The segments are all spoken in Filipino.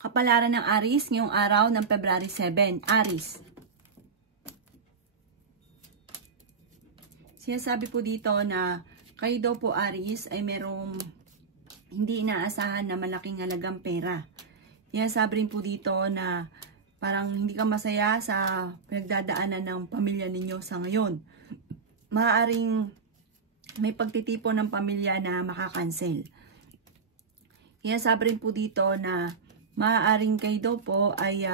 Kapalaran ng Aries ngayong araw ng February 7. Aries. Sinasabi po dito na kayo daw po Aries ay merong hindi inaasahan na malaking halagang pera. Sinasabi rin po dito na parang hindi ka masaya sa pinagdadaanan ng pamilya ninyo sa ngayon. Maaaring may pagtitipon ng pamilya na makakancel. Sinasabi rin po dito na maaaring kayo daw po ay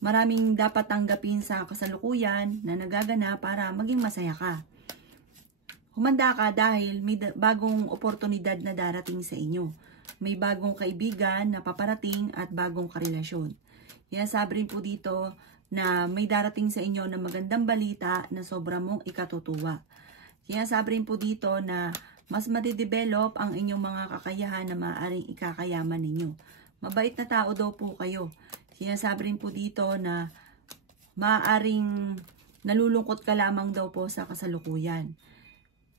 maraming dapat tanggapin sa kasalukuyan na nagaganap para maging masaya ka. Humanda ka dahil may bagong oportunidad na darating sa inyo. May bagong kaibigan na paparating at bagong karelasyon. Sinasabi rin po dito na may darating sa inyo na magandang balita na sobra mong ikatutuwa. Sinasabi rin po dito na mas madidevelop ang inyong mga kakayahan na maaaring ikakayaman ninyo. Mabait na tao daw po kayo. Sinasabi rin po dito na maaaring nalulungkot ka lamang daw po sa kasalukuyan.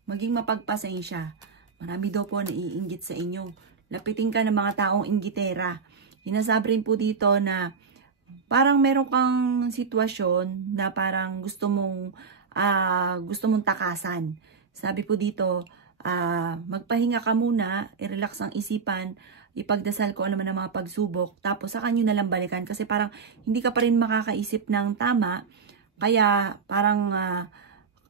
Maging mapagpasensya. Marami daw po naiinggit sa inyo. Lapitin ka ng mga taong inggitera. Sinasabi rin po dito na parang meron kang sitwasyon na parang gusto mong takasan. Sabi po dito, magpahinga ka muna, i-relax ang isipan, ipagdasal ko naman ang mga pagsubok, tapos saka nyo nalang balikan kasi parang hindi ka pa rin makakaisip ng tama, kaya parang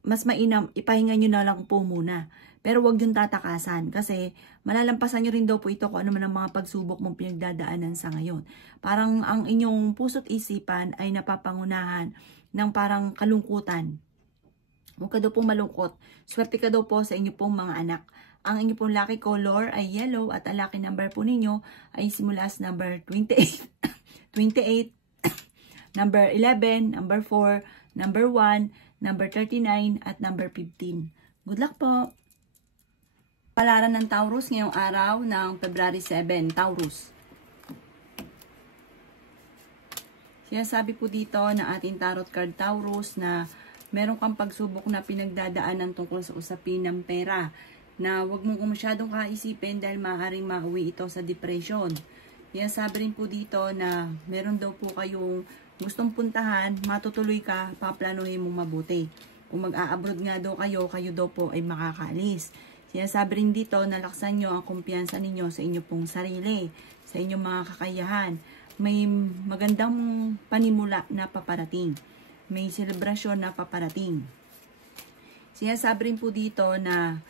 mas mainam, ipahinga nyo na lang po muna. Pero wag yung tatakasan kasi malalampasan nyo rin daw po ito kung ano man ang mga pagsubok mong pinagdadaanan sa ngayon. Parang ang inyong puso't isipan ay napapangunahan ng parang kalungkutan. Huwag ka daw po malungkot. Swerte ka daw po sa inyo pong mga anak. Ang inyo pong lucky color ay yellow at ang lucky number po ninyo ay simula sa number 28, 28, number 11, number 4, number 1, number 39, at number 15. Good luck po! Palaran ng Taurus ngayong araw ng February 7. Taurus. Sinasabi po dito na ating tarot card Taurus na meron kang pagsubok na pinagdadaanan tungkol sa usapin ng pera. Na huwag mong masyadong kaisipin dahil maaaring mauwi ito sa depression. Sinasabi rin po dito na meron daw po kayong gustong puntahan, matutuloy ka, paplanuhin mong mabuti. Kung mag-a-abroad nga daw kayo daw po ay makakaalis. Sinasabi rin dito na laksan nyo ang kumpiyansa ninyo sa inyo pong sarili, sa inyong mga kakayahan. May magandang panimula na paparating. May selebrasyon na paparating. Sinasabi rin po dito na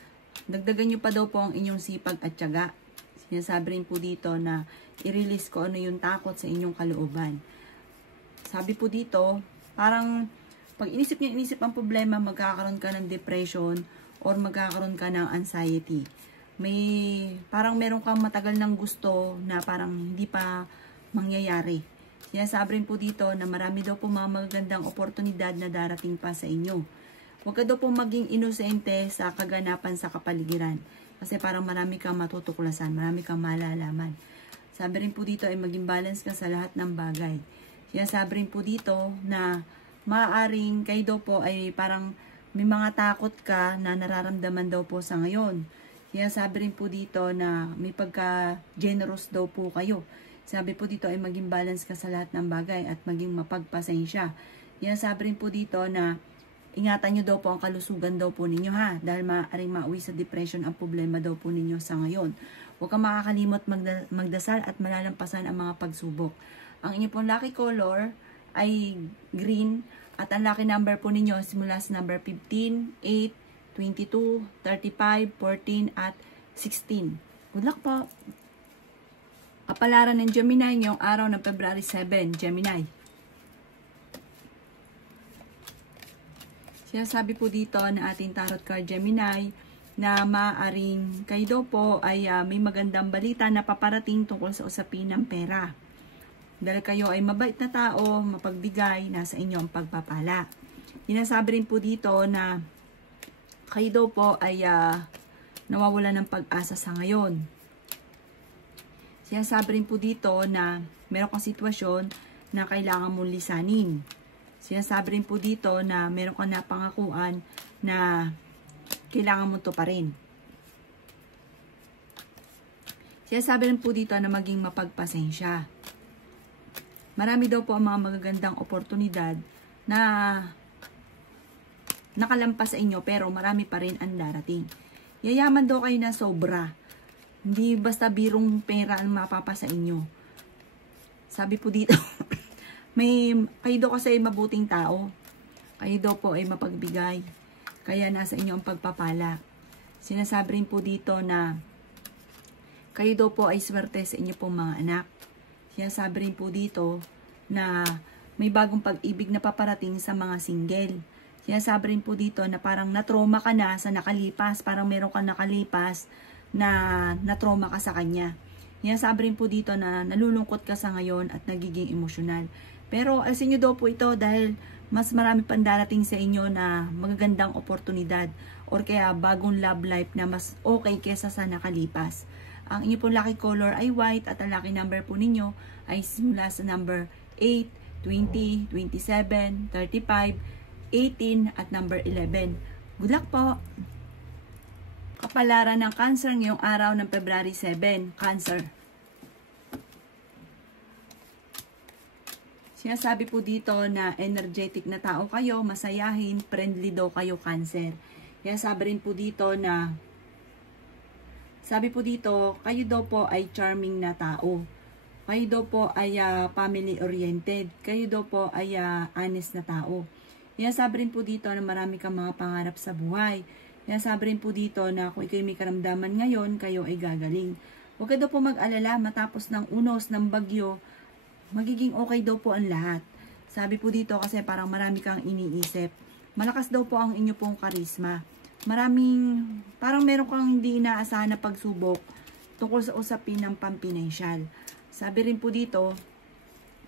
dagdagan nyo pa daw po ang inyong sipag at tiyaga. Sinasabi rin po dito na i-release ko ano yung takot sa inyong kalooban. Sabi po dito, parang pag inisip ang problema, magkakaroon ka ng depression or magkakaroon ka ng anxiety. Parang meron kang matagal ng gusto na parang hindi pa mangyayari. Sinasabi rin po dito na marami daw po mga magandang oportunidad na darating pa sa inyo. Huwag ka daw po maging inosente sa kaganapan sa kapaligiran. Kasi parang marami kang matutuklasan, marami kang malalaman. Sabi rin po dito ay maging balance ka sa lahat ng bagay. Sinasabi rin po dito na maaaring kayo daw po ay parang may mga takot ka na nararamdaman daw po sa ngayon. Sinasabi rin po dito na may pagka-generous daw po kayo. Sabi po dito ay maging balance ka sa lahat ng bagay at maging mapagpasensya. Sinasabi rin po dito na ingatan nyo daw po ang kalusugan daw po ninyo ha. Dahil maaaring mauwi sa depression ang problema daw po ninyo sa ngayon. Huwag kang makakalimot magdasal at malalampasan ang mga pagsubok. Ang inyo pong lucky color ay green. At ang lucky number po ninyo simula sa number 15, 8, 22, 35, 14, at 16. Good luck po! Kapalaran ng Gemini ngayong araw ng February 7. Gemini. Sinasabi po dito na ating tarot card Gemini na maaaring kayo daw po ay may magandang balita na paparating tungkol sa usapin ng pera. Dahil kayo ay mabait na tao, mapagbigay, nasa inyo ang pagpapala. Sinasabi rin po dito na kayo daw po ay nawawala ng pag-asa sa ngayon. Sinasabi rin po dito na meron kang sitwasyon na kailangan mong lisanin. Sinasabi rin po dito na meron kang napangakuan na kailangan mo to pa rin. Sinasabi rin po dito na maging mapagpasensya. Marami daw po ang mga magagandang oportunidad na nakalampas sa inyo pero marami pa rin ang darating. Yayaman daw kayo na sobra. Hindi basta birong pera ang mapapa sa inyo. Sabi po dito, kayo daw kasi mabuting tao. Kayo daw po ay mapagbigay. Kaya nasa inyo ang pagpapala. Sinasabi rin po dito na kayo daw po ay swerte sa inyo pong mga anak. Sinasabi rin po dito na may bagong pag-ibig na paparating sa mga single. Sinasabi rin po dito na parang natroma ka na sa nakalipas. Parang meron ka nakalipas na natroma ka sa kanya. Sinasabi rin po dito na nalulungkot ka sa ngayon at nagiging emosyonal. Pero alisin nyo daw po ito dahil mas marami pang darating sa inyo na magagandang oportunidad or kaya bagong love life na mas okay kesa sa nakalipas. Ang inyo pong lucky color ay white at ang lucky number po ninyo ay simula sa number 8, 20, 27, 35, 18 at number 11. Good luck po! Kapalaran ng Cancer ngayong araw ng February 7. Cancer. Sinasabi po dito na energetic na tao kayo, masayahin, friendly daw kayo, Cancer. Sinasabi rin po dito na sabi po dito, kayo daw po ay charming na tao. Kayo daw po ay family-oriented. Kayo daw po ay honest na tao. Sabi rin po dito na marami kang mga pangarap sa buhay. Sabi rin po dito na kung ikaw may karamdaman ngayon, kayo ay gagaling. Huwag ka daw po mag-alala matapos ng unos ng bagyo, magiging okay daw po ang lahat. Sabi po dito kasi parang marami kang iniisip. Malakas daw po ang inyo pong karisma. Parang meron kang hindi inaasahan na pagsubok tungkol sa usapin ng pampinansyal. Sabi rin po dito,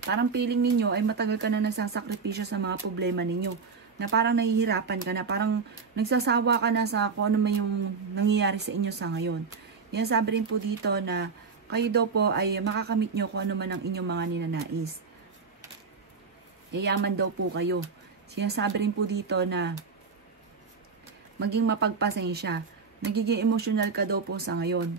parang feeling ninyo ay matagal ka na nagsasakripisyo sa mga problema ninyo. Na parang nahihirapan ka na, parang nagsasawa ka na sa kung ano may yung nangyayari sa inyo sa ngayon. Sabi rin po dito na kayo daw po ay makakamit nyo kung ano man ang inyong mga ninanais. Yayaman daw po kayo. Sinasabi rin po dito na maging mapagpasensya. Nagiging emosyonal ka daw po sa ngayon.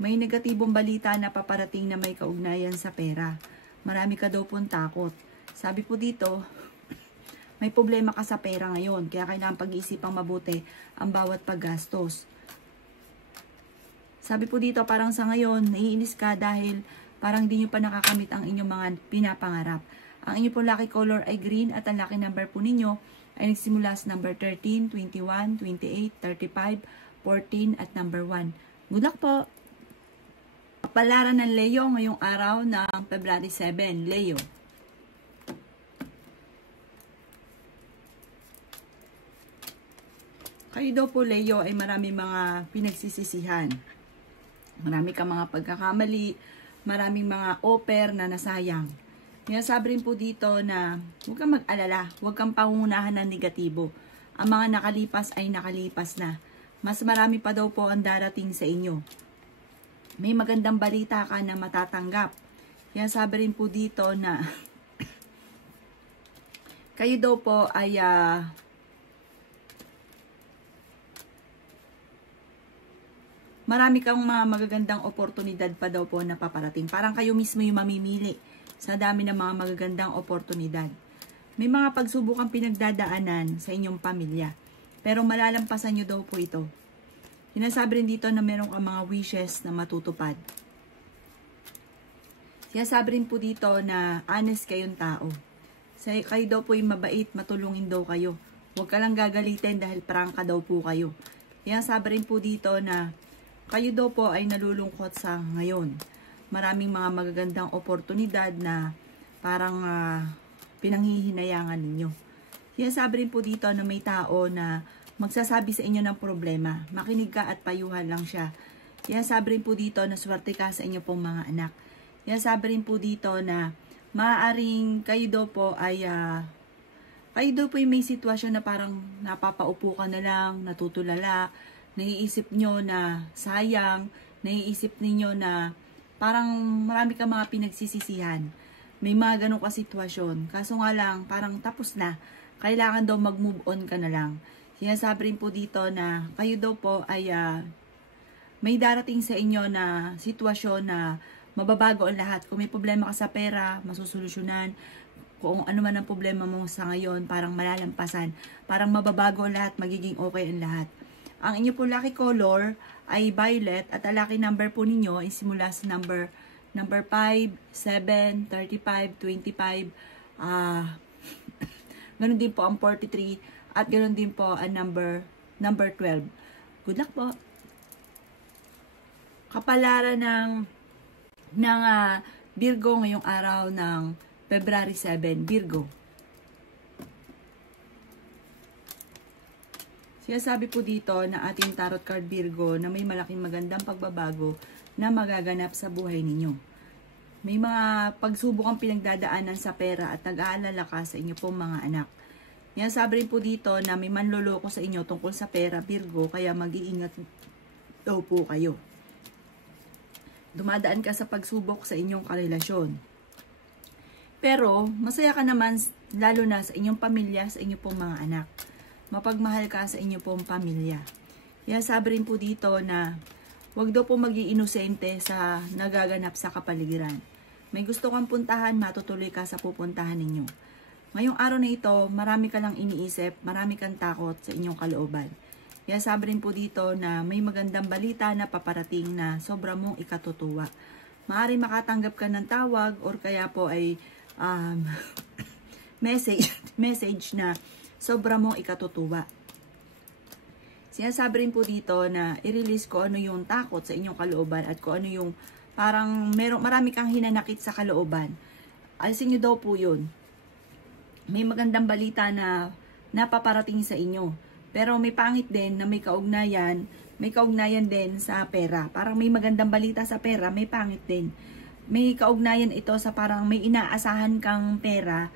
May negatibong balita na paparating na may kaugnayan sa pera. Marami ka daw pong takot. Sabi po dito, may problema ka sa pera ngayon. Kaya kailangan pag-iisipang mabuti ang bawat paggastos. Sabi po dito, parang sa ngayon, naiinis ka dahil parang hindi nyo pa nakakamit ang inyong mga pinapangarap. Ang inyong pong lucky color ay green at ang lucky number po ninyo ay nagsimula sa number 13, 21, 28, 35, 14 at number 1. Good luck po! Kapalaran ng Leo ngayong araw ng February 7. Leo. Kayo daw po, Leo, ay marami mga pinagsisisihan. Marami kang mga pagkakamali, maraming mga offer na nasayang. Sabi rin po dito na huwag kang mag-alala, huwag kang pangunahan ng negatibo. Ang mga nakalipas ay nakalipas na. Mas marami pa daw po ang darating sa inyo. May magandang balita ka na matatanggap. Sabi rin po dito na kayo daw po ay marami kang mga magagandang oportunidad pa daw po na paparating. Parang kayo mismo yung mamimili sa dami ng mga magagandang oportunidad. May mga pagsubukang pinagdadaanan sa inyong pamilya. Pero malalampasan nyo daw po ito. Sinasabi rin dito na meron kang mga wishes na matutupad. Sinasabi rin po dito na honest kayong tao. Kayo daw po yung mabait, matulungin daw kayo. Huwag ka lang gagalitin dahil prangka daw po kayo. Sinasabi rin po dito na kayo daw po ay nalulungkot sa ngayon. Maraming mga magagandang oportunidad na parang pinanghihinayangan ninyo. Sinasabi rin po dito na may tao na magsasabi sa inyo ng problema. Makinig ka at payuhan lang siya. Sinasabi rin po dito na swerte ka sa inyo pong mga anak. Sinasabi rin po dito na maaaring kayo daw po ay may sitwasyon na parang napapaupo ka na lang, natutulala, naiisip nyo na sayang, naiisip ninyo na parang marami ka mga pinagsisisihan. May mga ganun ka sitwasyon. Kaso nga lang, parang tapos na. Kailangan daw mag-move on ka na lang. Sinasabi rin po dito na kayo daw po ay may darating sa inyo na sitwasyon na mababago ang lahat. Kung may problema ka sa pera, masusolusyonan. Kung ano man ang problema mo sa ngayon, parang malalampasan. Parang mababago ang lahat, magiging okay ang lahat. Ang inyo po lucky color ay violet at ang lucky number po ninyo ay simula sa number 5, 7, 35, 25, ganun din po ang 43 at ganun din po ang number 12. Good luck po. Kapalaran ng Virgo ngayong araw ng February 7, Virgo. Sinasabi po dito na ating tarot card Virgo na may malaking magandang pagbabago na magaganap sa buhay ninyo. May mga pagsubok ang pinagdadaanan sa pera at nag-aalala ka sa inyo pong mga anak. Sinasabi rin po dito na may manloloko sa inyo tungkol sa pera Virgo, kaya mag-iingat daw po kayo. Dumadaan ka sa pagsubok sa inyong karelasyon. Pero, masaya ka naman, lalo na sa inyong pamilya, sa inyong pong mga anak. Mapagmahal ka sa inyong pong pamilya. Kaya sabi rin po dito na huwag daw po maging inosente sa nagaganap sa kapaligiran. May gusto kang puntahan, matutuloy ka sa pupuntahan ninyo. Ngayong araw na ito, marami ka lang iniisip, marami kang takot sa inyong kalooban. Kaya sabi rin po dito na may magandang balita na paparating na sobra mong ikatutuwa. Maaari makatanggap ka ng tawag or kaya po ay message na sobra mong ikatutuwa. Sinasabi rin po dito na i-release ko ano yung takot sa inyong kalooban at kung ano yung parang marami kang hinanakit sa kalooban. Alisin nyo daw po yun. May magandang balita na napaparating sa inyo. Pero may pangit din na may kaugnayan din sa pera. Parang may magandang balita sa pera, may pangit din. May kaugnayan ito sa parang may inaasahan kang pera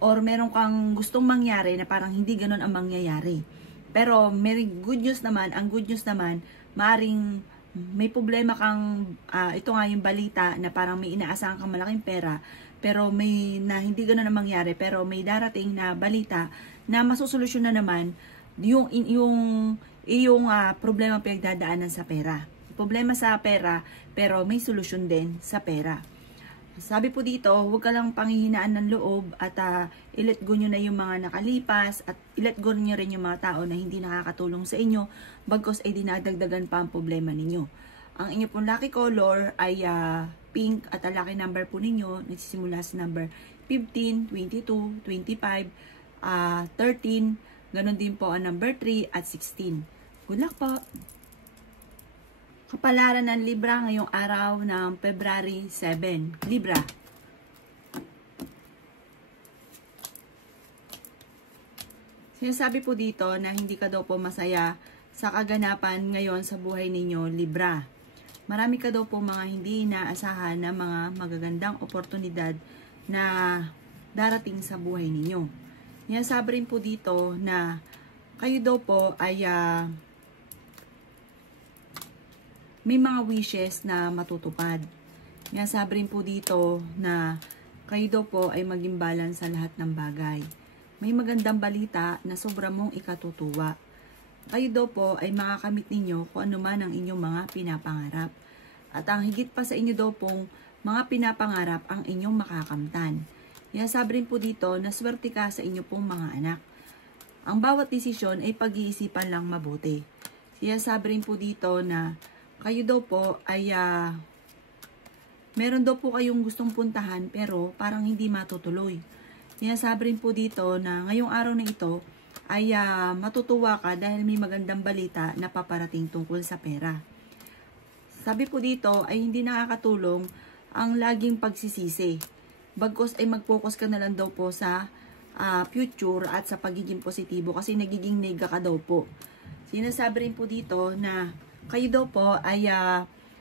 or meron kang gustong mangyari na parang hindi ganun ang mangyayari. Pero may good news naman, ang good news naman, maaring may problema kang, ito nga yung balita na parang may inaasahan kang malaking pera, pero may na hindi ganun ang mangyari, pero may darating na balita na masusolusyon na naman yung problema pinagdadaanan sa pera. Problema sa pera, pero may solusyon din sa pera. Sabi po dito, huwag ka lang panghihinaan ng loob at i-let go nyo na yung mga nakalipas at i-let go nyo rin yung mga tao na hindi nakakatulong sa inyo bagkos ay dinadagdagan pa ang problema ninyo. Ang inyo pong lucky color ay pink at ang lucky number po ninyo nagsisimula sa number 15, 22, 25, 13, ganun din po ang number 3 at 16. Good luck po! Kapalaran ng Libra ngayong araw ng February 7. Libra. Sinasabi po dito na hindi ka daw po masaya sa kaganapan ngayon sa buhay ninyo, Libra. Marami ka daw po mga hindi inaasahan na mga magagandang oportunidad na darating sa buhay ninyo. Sinasabi rin po dito na kayo daw po ay may mga wishes na matutupad. Sabi rin po dito na kayo daw po ay maging balance sa lahat ng bagay. May magandang balita na sobra mong ikatutuwa. Kayo daw po ay makakamit ninyo kung ano man ang inyong mga pinapangarap. At ang higit pa sa inyo daw pong mga pinapangarap ang inyong makakamtan. Sabi rin po dito na swerte ka sa inyo pong mga anak. Ang bawat desisyon ay pag-iisipan lang mabuti. Sabi rin po dito na kayo daw po ay meron daw po kayong gustong puntahan pero parang hindi matutuloy. Sinasabi rin po dito na ngayong araw na ito ay matutuwa ka dahil may magandang balita na paparating tungkol sa pera. Sabi po dito ay hindi nakakatulong ang laging pagsisisi. Bagkos ay mag-focus ka na lang daw po sa future at sa pagiging positibo kasi nagiging nega ka daw po. Sinasabi rin po dito na kayo daw po ay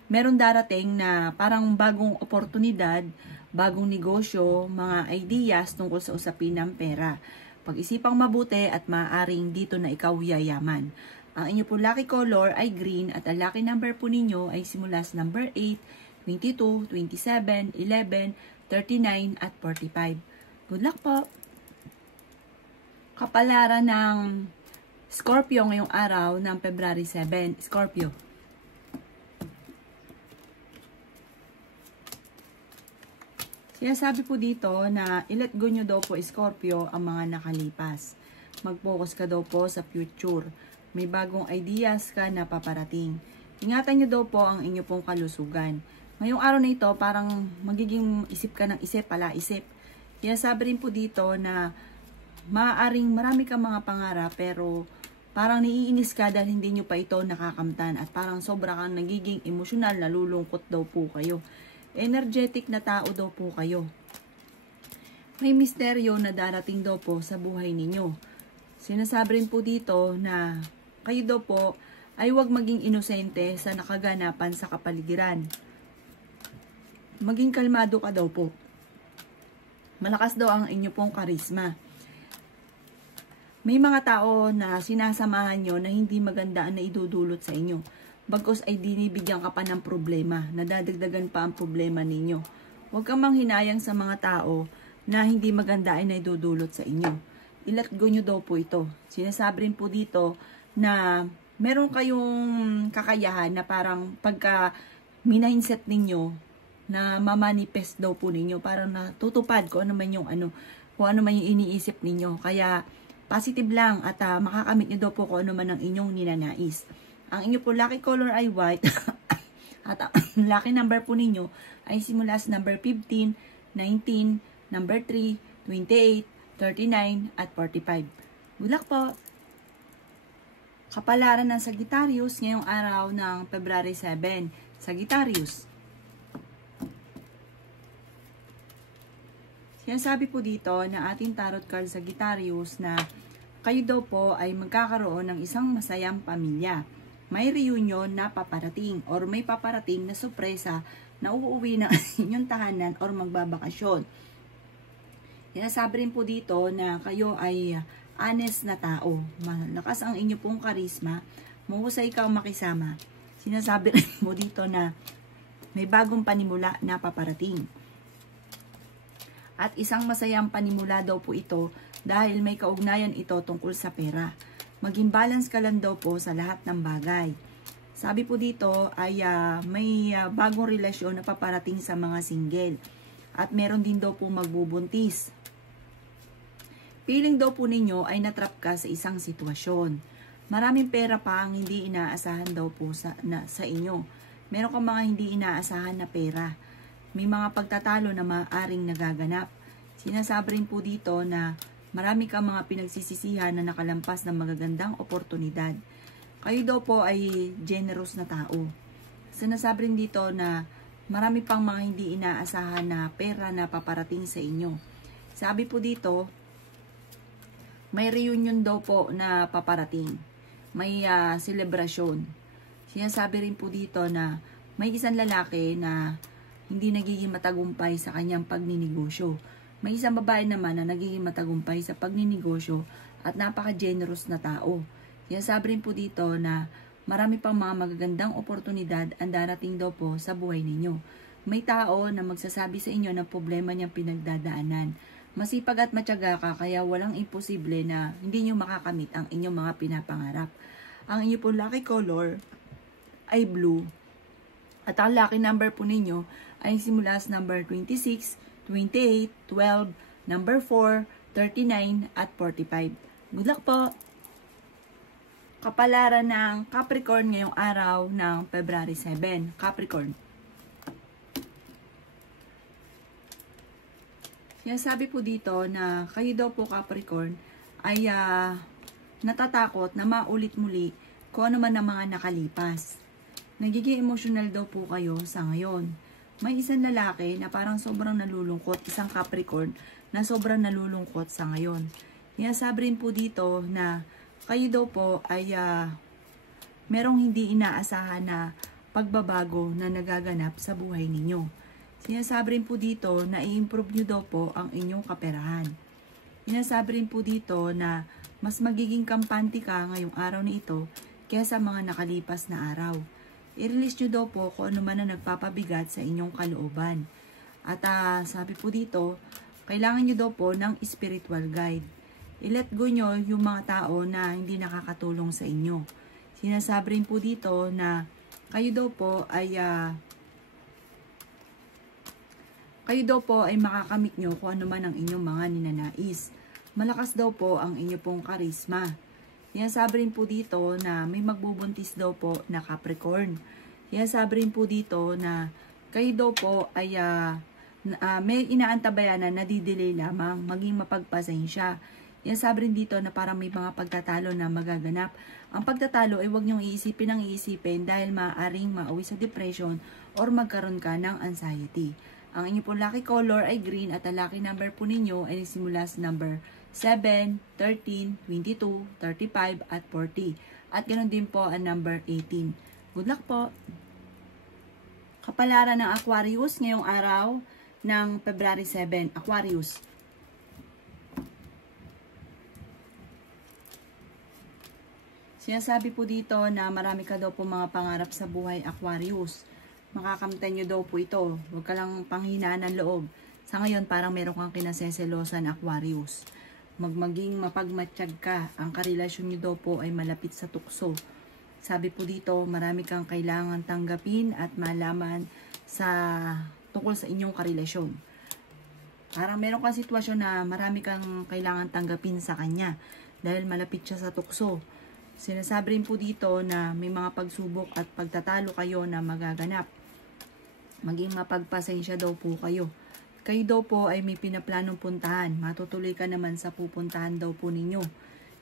meron darating na parang bagong oportunidad, bagong negosyo, mga ideas tungkol sa usapin ng pera. Pag-isipang mabuti at maaaring dito na ikaw yayaman. Ang inyo po lucky color ay green at ang lucky number po ninyo ay simula sa number 8, 22, 27, 11, 39 at 45. Good luck po! Kapalaran ng Scorpio ngayong araw ng February 7. Scorpio. Sinasabi po dito na i-let go nyo daw po, Scorpio, ang mga nakalipas. Mag-focus ka daw po sa future. May bagong ideas ka na paparating. Ingatan nyo daw po ang inyo pong kalusugan. Ngayong araw na ito, parang magiging isip ka ng isip, pala-isip. Sinasabi rin po dito na maaaring marami kang mga pangarap pero parang naiinis ka dahil hindi nyo pa ito nakakamtan at parang sobra kang nagiging emosyonal, nalulungkot daw po kayo. Energetic na tao daw po kayo. May misteryo na darating daw po sa buhay ninyo. Sinasabi rin po dito na kayo daw po ay huwag maging inosente sa nakaganapan sa kapaligiran. Maging kalmado ka daw po. Malakas daw ang inyo pong karisma. May mga tao na sinasamahan nyo na hindi maganda na idudulot sa inyo. Bagkus ay dinibigyan ka pa ng problema, nadadagdagan pa ang problema ninyo. Huwag kang manghinayang sa mga tao na hindi maganda ay naidudulot sa inyo. I-let go nyo daw po ito. Sinasabi rin po dito na meron kayong kakayahan na parang pagka minindset ninyo, na mamanifest daw po ninyo, parang natutupad kung ano man yung iniisip ninyo. Kaya positive lang at makakamit nyo daw po kung ano man ang inyong ninanais. Ang inyo po lucky color ay white at ang lucky number po ninyo ay simula sa number 15, 19, number 3, 28, 39 at 45. Good luck po! Kapalaran ng Sagittarius ngayong araw ng February 7. Sagittarius. Sinasabi po dito na ating tarot card Sagittarius na kayo daw po ay magkakaroon ng isang masayang pamilya. May reunion na paparating or may paparating na sorpresa na uuwi ng inyong tahanan or magbabakasyon. Sinasabi rin po dito na kayo ay honest na tao. Malakas ang inyo pong karisma. Mahusay kang makisama. Sinasabi rin mo dito na may bagong panimula na paparating. At isang masayang panimula daw po ito dahil may kaugnayan ito tungkol sa pera. Maging balance ka lang daw po sa lahat ng bagay. Sabi po dito ay may bagong relasyon na paparating sa mga single. At meron din daw po magbubuntis. Feeling daw po ninyo ay natrap ka sa isang sitwasyon. Maraming pera pa ang hindi inaasahan daw po sa inyo. Meron kang mga hindi inaasahan na pera. May mga pagtatalo na maaaring nagaganap. Sinasabi rin po dito na marami kang mga pinagsisisihan na nakalampas ng magagandang oportunidad. Kayo daw po ay generous na tao. Sinasabi rin dito na marami pang mga hindi inaasahan na pera na paparating sa inyo. Sabi po dito, may reunion daw po na paparating. May selebrasyon. Sinasabi rin po dito na may isang lalaki na hindi nagiging matagumpay sa kanyang pagninegosyo. May isang babae naman na nagiging matagumpay sa pagninegosyo at napaka-generous na tao. Sinasabi rin po dito na marami pang mga magagandang oportunidad ang darating daw po sa buhay ninyo. May tao na magsasabi sa inyo ng problema niyang pinagdadaanan. Masipag at matyaga ka kaya walang imposible na hindi nyo makakamit ang inyong mga pinapangarap. Ang inyo po lucky color ay blue. At ang lucky number po ninyo ay simula sa number 26, 28, 12, number 4, 39, at 45. Good luck po! Kapalaran ng Capricorn ngayong araw ng February 7. Capricorn. Sinasabi po dito na kayo daw po Capricorn ay natatakot na maulit muli kung ano man ang mga nakalipas. Nagiging emotional daw po kayo sa ngayon. May isang lalaki na parang sobrang nalulungkot, isang Capricorn na sobrang nalulungkot sa ngayon. Sinasabi rin po dito na kayo daw po ay merong hindi inaasahan na pagbabago na nagaganap sa buhay ninyo. Sinasabi rin po dito na i-improve nyo daw po ang inyong kaperahan. Sinasabi rin po dito na mas magiging kampante ka ngayong araw na ito kaysa mga nakalipas na araw. I-release nyo daw po kung ano man na nagpapabigat sa inyong kalooban. At sabi po dito, kailangan nyo daw po ng spiritual guide. I-let go nyo yung mga tao na hindi nakakatulong sa inyo. Sinasabi rin po dito na kayo daw po ay Kayo daw po ay makakamit nyo kung ano man ang inyong mga ninanais. Malakas daw po ang inyo pong karisma. Sabi rin po dito na may magbubuntis daw po na Capricorn. Sabi rin po dito na kayo daw po ay may inaantabayan na nadidelay lamang, maging mapagpasensya. Sabi rin dito na parang may mga pagtatalo na magaganap. Ang pagtatalo ay huwag niyong iisipin dahil maaaring mauwi sa depression or magkaroon ka ng anxiety. Ang inyo pong lucky color ay green at ang lucky number po ninyo ay simula sa number 7, 13, 22, 35 at 40. At ganoon din po ang number 18. Good luck po! Kapalaran ng Aquarius ngayong araw ng February 7. Aquarius. Sinasabi po dito na marami ka daw po mga pangarap sa buhay, Aquarius. Makakamtan nyo daw po ito. Huwag ka lang panghinaan ng loob. Sa ngayon, parang meron kang kinaseselosan, Aquarius. Maging mapagmatsyag ka. Ang karelasyon nyo daw po ay malapit sa tukso. Sabi po dito, marami kang kailangan tanggapin at malaman tungkol sa inyong karelasyon. Parang meron kang sitwasyon na marami kang kailangan tanggapin sa kanya dahil malapit siya sa tukso. Sinasabi rin po dito na may mga pagsubok at pagtatalo kayo na magaganap. Maging mapagpasensya daw po kayo. Kayo daw po ay may pinaplanong puntahan. Matutuloy ka naman sa pupuntahan daw po ninyo.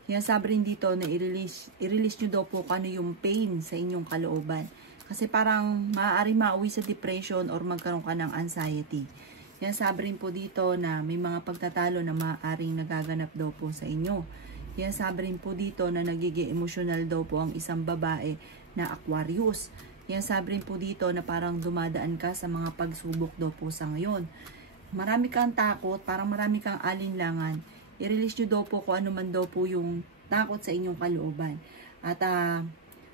Sinasabi rin dito na i-release nyo daw po kung ano yung pain sa inyong kalooban. Kasi parang maaari mauwi sa depression or magkaroon ka ng anxiety. Sinasabi rin po dito na may mga pagtatalo na maaaring nagaganap daw po sa inyo. Sinasabi rin po dito na nagiging emotional daw po ang isang babae na Aquarius. Sinasabi rin po dito na parang dumadaan ka sa mga pagsubok daw po sa ngayon. Marami kang takot, parang marami kang alinlangan. I-release nyo daw po kung ano man daw po yung takot sa inyong kalooban. At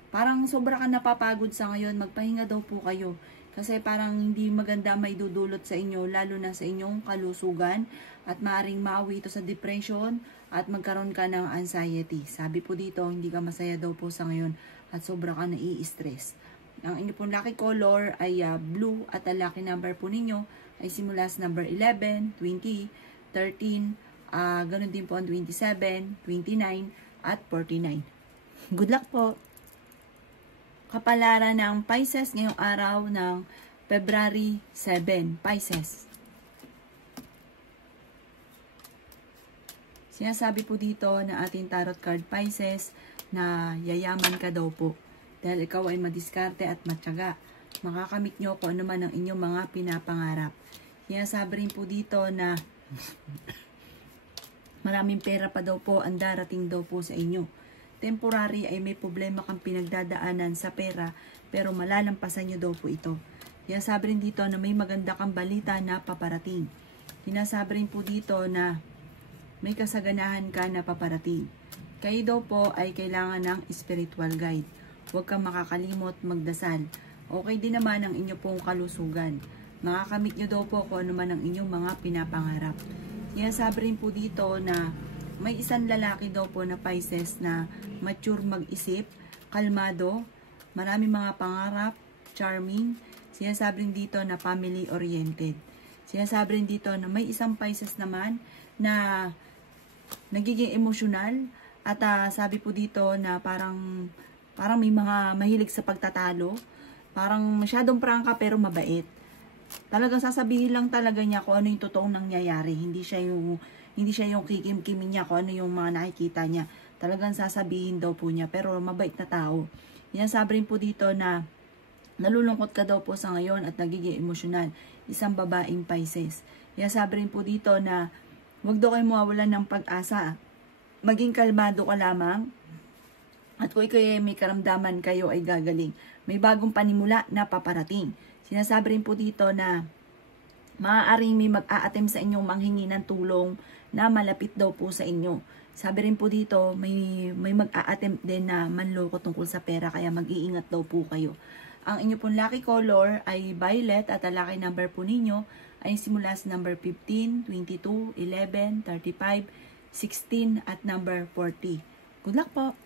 parang sobra ka napapagod sa ngayon, magpahinga daw po kayo. Kasi parang hindi maganda may dudulot sa inyo, lalo na sa inyong kalusugan. At maaaring maawi ito sa depression at magkaroon ka ng anxiety. Sabi po dito, hindi ka masaya daw po sa ngayon at sobra ka nai-stress. Ang inyo pong lucky color ay blue at ang lucky number po ninyo ay simula sa number 11, 20, 13, ganun din po ang 27, 29, at 49. Good luck po! Kapalaran ng Pisces ngayong araw ng February 7. Pisces. Sinasabi po dito na ating tarot card Pisces na yayaman ka daw po. Dahil ikaw ay madiskarte at matyaga. Makakamit nyo kung ano man ang inyong mga pinapangarap. Sinasabi rin po dito na maraming pera pa daw po ang darating daw po sa inyo. Temporary ay may problema kang pinagdadaanan sa pera pero malalampasan nyo daw po ito. Sinasabi rin dito na may maganda kang balita na paparating. Sinasabi rin po dito na may kasaganahan ka na paparating. Kayo daw po ay kailangan ng spiritual guide. Huwag kang makakalimot magdasal. Okay din naman ang inyo pong kalusugan. Makakamit nyo daw po kung ano man ang inyong mga pinapangarap. Sinasabi rin po dito na may isang lalaki daw po na Pisces na mature mag-isip, kalmado, marami mga pangarap, charming. Sinasabi rin dito na family-oriented. Sinasabi rin dito na may isang Pisces naman na nagiging emosyonal at sabi po dito na parang may mga mahilig sa pagtatalo. Parang masyadong prangka pero mabait. Talagang sasabihin lang talaga niya kung ano yung totoong nangyayari. Hindi siya yung kikim-kimin niya kung ano yung mga nakikita niya. Talagang sasabihin daw po niya pero mabait na tao. Sinasabi rin po dito na nalulungkot ka daw po sa ngayon at nagiging emosyonal. Isang babaeng Pisces. Sinasabi rin po dito na huwag daw kayo mawawalan ng pag-asa. Maging kalmado ka lamang. At kung kayo may karamdaman, kayo ay gagaling. May bagong panimula na paparating. Sinasabi rin po dito na maaaring may mag-a-attempt sa inyong manghingi ng tulong na malapit daw po sa inyo. Sabi rin po dito, may mag-a-attempt din na manloko tungkol sa pera, kaya mag-iingat daw po kayo. Ang inyo pong lucky color ay violet at ang lucky number po ninyo ay simula sa number 15, 22, 11, 35, 16 at number 40. Good luck po!